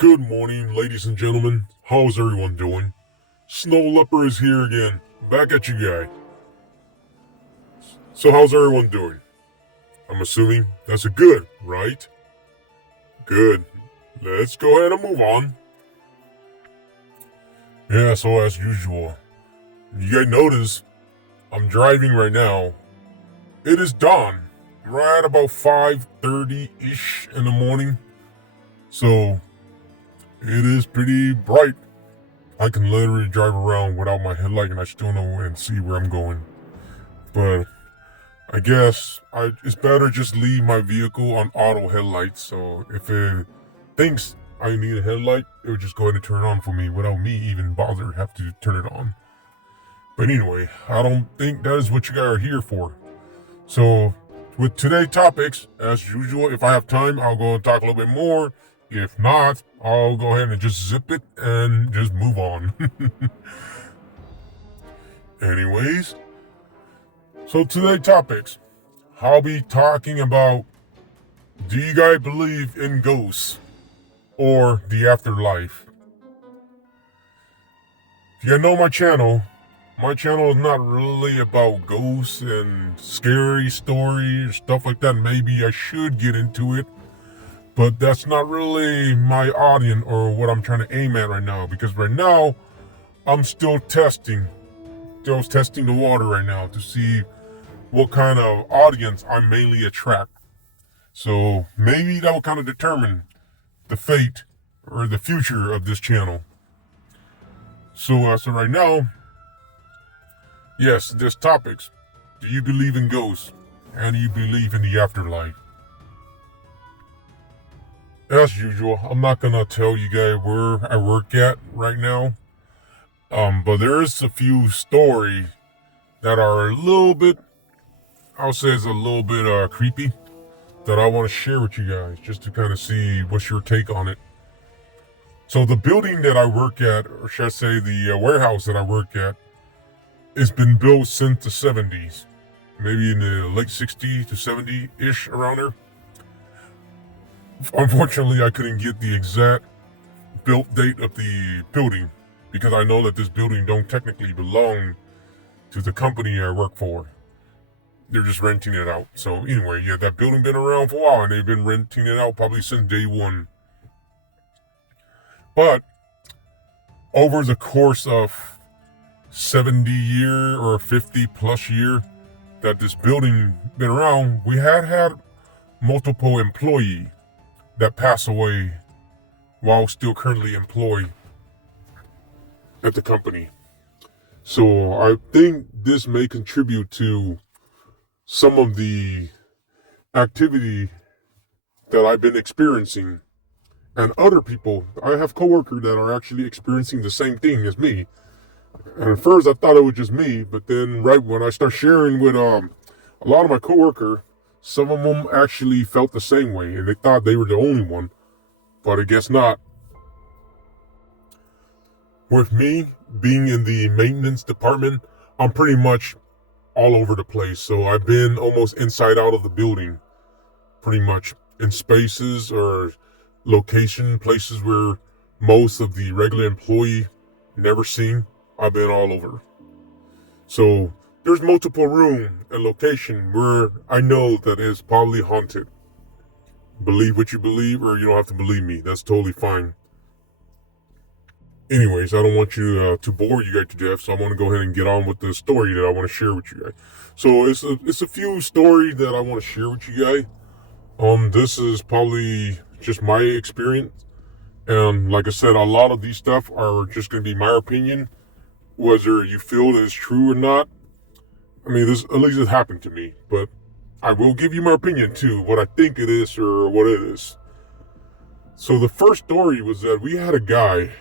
Good morning, ladies and gentlemen. How's everyone doing? Snow Leopard is here again. Back at you guys. So how's everyone doing? I'm assuming that's a good, right? Good. Let's go ahead and move on. Yeah, so as usual, you guys notice I'm driving right now. It is dawn. Right about 5:30-ish in the morning. So it is pretty bright. I can literally drive around without my headlight and I still know and see where I'm going. But I guess it's better just leave my vehicle on auto headlights. So if it thinks I need a headlight, it would just go ahead and turn it on for me without me even bother have to turn it on. But anyway, I don't think that is what you guys are here for. So with today's topics, as usual, if I have time, I'll go and talk a little bit more. If not, I'll go ahead and just zip it and just move on. Anyways, so today's topics, I'll be talking about, do you guys believe in ghosts or the afterlife? If you guys know my channel is not really about ghosts and scary stories, stuff like that. Maybe I should get into it, but that's not really my audience or what I'm trying to aim at right now, because right now I'm still testing the water right now to see what kind of audience I mainly attract. So maybe that will kind of determine the fate or the future of this channel. So right now, yes, there's topics. Do you believe in ghosts? And do you believe in the afterlife? As usual, I'm not gonna tell you guys where I work at right now. But there is a few stories that are a little bit, I'll say it's a little bit creepy, that I want to share with you guys just to kind of see what's your take on it. So the building that I work at, or should I say the warehouse that I work at, it's been built since the 70s, maybe in the late 60s to 70-ish, around there. Unfortunately, I couldn't get the exact built date of the building because I know that this building don't technically belong to the company I work for. They're just renting it out. So anyway, yeah, that building been around for a while and they've been renting it out probably since day one. But over the course of 70 year or 50 plus year that this building been around, we had multiple employees that pass away while still currently employed at the company. So I think this may contribute to some of the activity that I've been experiencing, and other people. I have coworkers that are actually experiencing the same thing as me. And at first I thought it was just me, but then right when I start sharing with a lot of my coworkers, some of them actually felt the same way and they thought they were the only one, but I guess not. With me being in the maintenance department, I'm pretty much all over the place. So I've been almost inside out of the building, pretty much in spaces or places where most of the regular employee never seen. I've been all over. So there's multiple room and location where I know that is probably haunted. Believe what you believe, or you don't have to believe me. That's totally fine. Anyways, I don't want you to bore you guys to death, so I want to go ahead and get on with the story that I want to share with you guys. So it's a few stories that I want to share with you guys. This is probably just my experience, and like I said, a lot of these stuff are just going to be my opinion, whether you feel that it's true or not. I mean, this at least it happened to me, but I will give you my opinion too, what I think it is or what it is. So the first story was that we had a guy.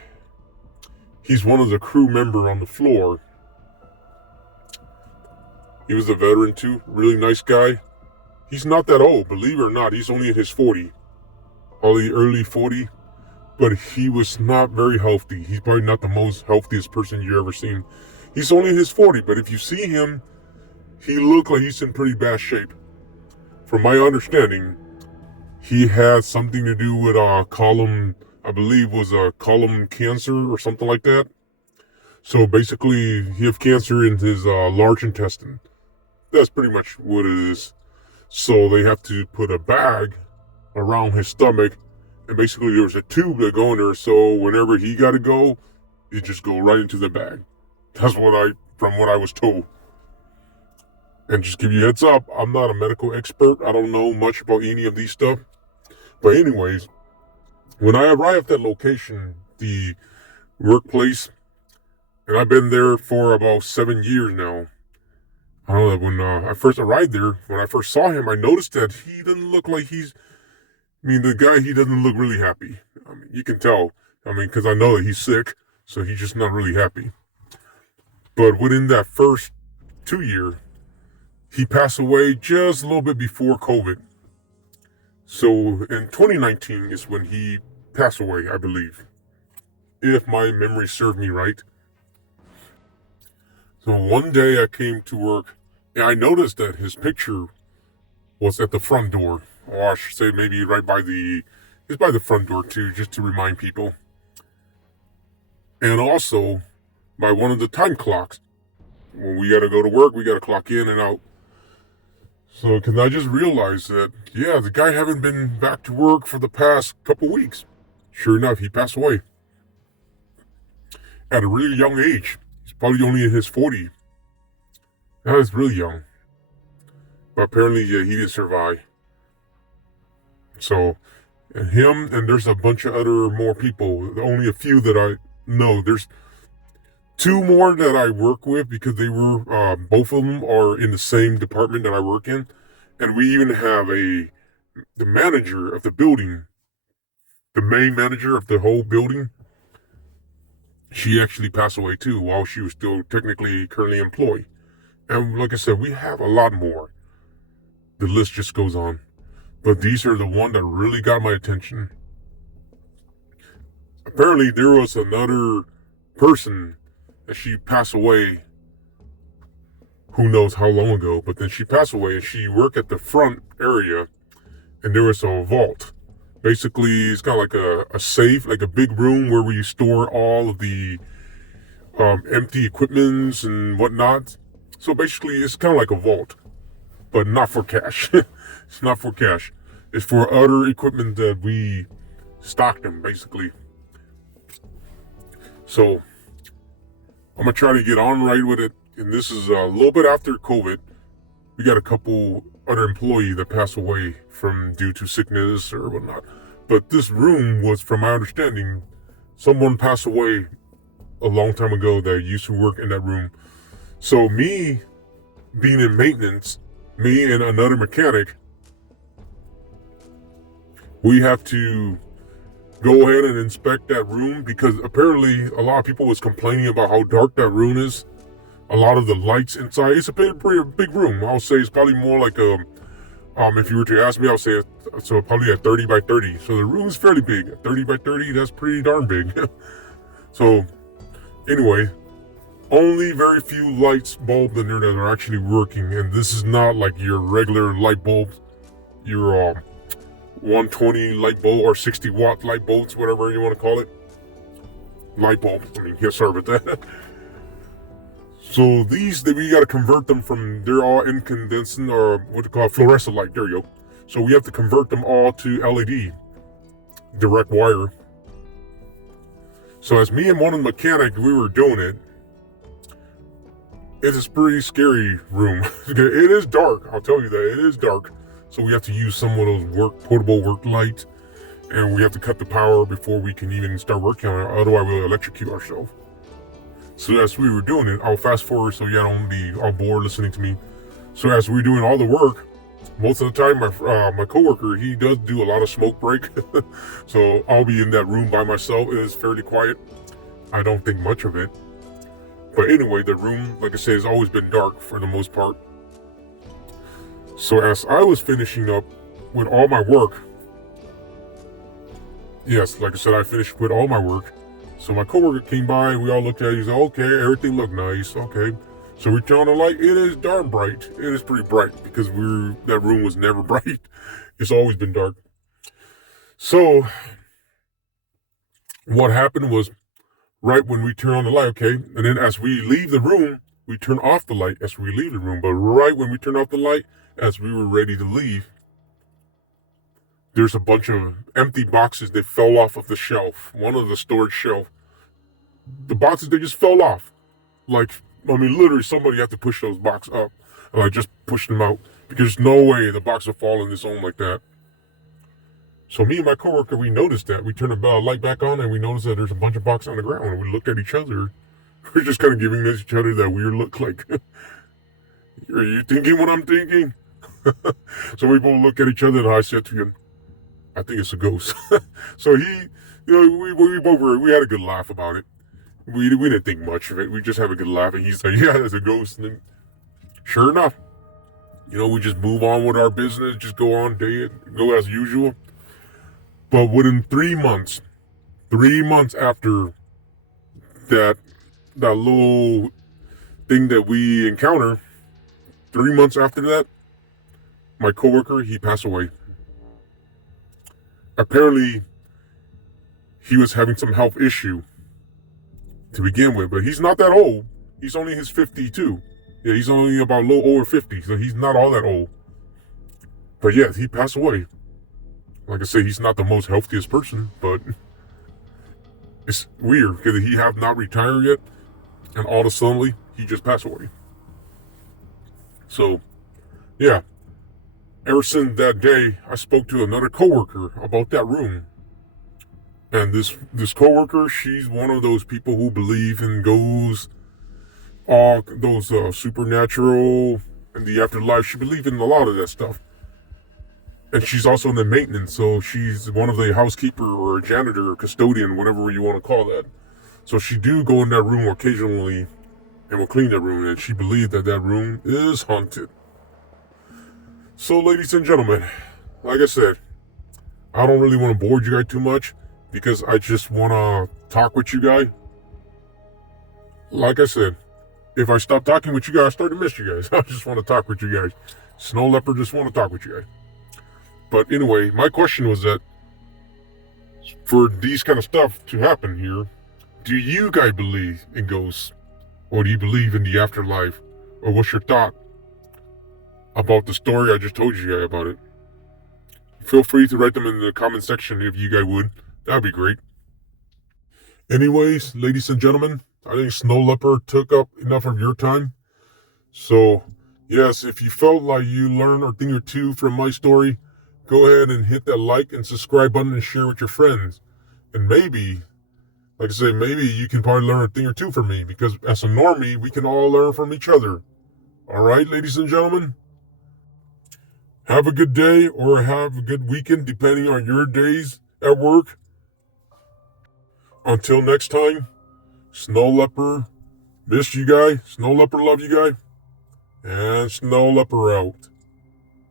He's one of the crew member on the floor. He was a veteran too, really nice guy. He's not that old, believe it or not. He's only in his 40, probably early 40, but he was not very healthy. He's probably not the most healthiest person you've ever seen. He's only in his 40, but if you see him, he looked like he's in pretty bad shape. From my understanding, he had something to do with I believe was a colon cancer or something like that. So basically, he have cancer in his large intestine. That's pretty much what it is. So they have to put a bag around his stomach, and basically there's a tube that go in there. So whenever he got to go, it just go right into the bag. That's from what I was told. And just give you a heads up, I'm not a medical expert. I don't know much about any of these stuff. But anyways, when I arrived at location, the workplace, and I've been there for about 7 years now. I don't know, when I first arrived there, when I first saw him, I noticed that he doesn't look like the guy, he doesn't look really happy. I mean, you can tell. I mean, because I know that he's sick, so he's just not really happy. But within that first 2 years, he passed away just a little bit before COVID. So in 2019 is when he passed away, I believe, if my memory served me right. So one day I came to work and I noticed that his picture was at the front door. Or I should say maybe right by it's by the front door too, just to remind people. And also by one of the time clocks. When we gotta go to work, we gotta clock in and out. So, cause I just realized that, yeah, the guy haven't been back to work for the past couple weeks. Sure enough, he passed away. At a really young age. He's probably only in his 40s. That is really young. But apparently, yeah, he didn't survive. So, him, and there's a bunch of more people. Only a few that I know. There's 2 more that I work with because they were, both of them are in the same department that I work in. And we even have the manager of the building, the main manager of the whole building. She actually passed away too while she was still technically currently employed. And like I said, we have a lot more. The list just goes on. But these are the one that really got my attention. Apparently there was another person that she passed away who knows how long ago, but then she passed away and she worked at the front area and there was a vault. Basically, it's got like a safe, like a big room where we store all of the empty equipments and whatnot. So basically, it's kind of like a vault, but not for cash. It's not for cash. It's for other equipment that we stock them, basically. So I'm going to try to get on right with it. And this is a little bit after COVID. We got a couple other employees that passed away due to sickness or whatnot. But this room was, from my understanding, someone passed away a long time ago that used to work in that room. So me being in maintenance, me and another mechanic, we have to go ahead and inspect that room because apparently a lot of people was complaining about how dark that room is. A lot of the lights inside, it's a pretty big room. I'll say it's probably more like if you were to ask me, I'll say so probably a 30 by 30. So the room is fairly big. 30 by 30, that's pretty darn big. So anyway, only very few bulbs in there that are actually working. And this is not like your regular light bulbs, your 120 light bulb or 60 watt light bulbs, whatever you want to call it. Light bulbs, yes, sorry about that. So we got to convert them they're all incandescent or what they call fluorescent light. There you go. So we have to convert them all to LED, direct wire. So as me and one of the mechanics, we were doing it. It's a pretty scary room. It is dark. I'll tell you that. It is dark. So we have to use some of those portable work lights. And we have to cut the power before we can even start working on it. Otherwise we'll electrocute ourselves. So as we were doing it, I'll fast forward so y'all don't be all bored listening to me. So as we're doing all the work, most of the time my coworker, he does do a lot of smoke break. So I'll be in that room by myself. It is fairly quiet. I don't think much of it. But anyway, the room, like I said, has always been dark for the most part. So as I was finishing up with all my work, yes, like I said, I finished with all my work. So my coworker came by, we all looked at it, he said, okay, everything looked nice, okay. So we turned on the light, it is darn bright. It is pretty bright because that room was never bright. It's always been dark. So What happened was right when we turn on the light, okay, and then as we leave the room, we turn off the light as we leave the room. But right when we turn off the light, as we were ready to leave, there's a bunch of empty boxes that fell off of the shelf, one of the storage shelf. The boxes, they just fell off. Like, I mean, literally somebody had to push those boxes up. And I just pushed them out because there's no way the box will fall on its own like that. So me and my coworker, we noticed that. We turned the light back on and we noticed that there's a bunch of boxes on the ground. And we looked at each other. We're just kind of giving each other that weird look like, are you thinking what I'm thinking? So we both look at each other and I said to him, I think it's a ghost. So he, we both we had a good laugh about it. We didn't think much of it. We just have a good laugh. And he's like, yeah, it's a ghost. And then, sure enough, we just move on with our business, just go on go as usual. But within 3 months after that little thing that we encountered, 3 months after that, my coworker, he passed away. Apparently, he was having some health issue to begin with, but he's not that old. He's only his 52. Yeah, he's only about a little over 50, so he's not all that old. But yeah, he passed away. Like I say, he's not the most healthiest person, but it's weird because he have not retired yet, and all of a sudden, he just passed away. So, yeah. Ever since that day, I spoke to another coworker about that room. And this coworker, she's one of those people who believe in ghosts, all those supernatural and the afterlife. She believes in a lot of that stuff. And she's also in the maintenance, so she's one of the housekeeper or janitor or custodian, whatever you want to call that. So she do go in that room occasionally and will clean that room, and she believed that room is haunted. So, ladies and gentlemen, like I said, I don't really want to bore you guys too much because I just want to talk with you guys. Like I said, if I stop talking with you guys, I start to miss you guys. I just want to talk with you guys. Snow Leopard just want to talk with you guys. But anyway, my question was that for these kind of stuff to happen here, do you guys believe in ghosts? Or do you believe in the afterlife? Or what's your thought about the story I just told you guys about it? Feel free to write them in the comment section if you guys would. That'd be great. Anyways, ladies and gentlemen, I think Snow Leopard took up enough of your time. So, yes, if you felt like you learned a thing or two from my story, go ahead and hit that like and subscribe button and share with your friends. And maybe, like I say, maybe you can probably learn a thing or two from me, because as a normie, we can all learn from each other. All right, ladies and gentlemen? Have a good day or have a good weekend, depending on your days at work. Until next time, Snow Leopard, miss you guys. Snow Leopard, love you guys. And Snow Leopard out.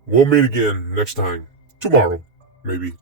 We'll meet again next time. Tomorrow, maybe.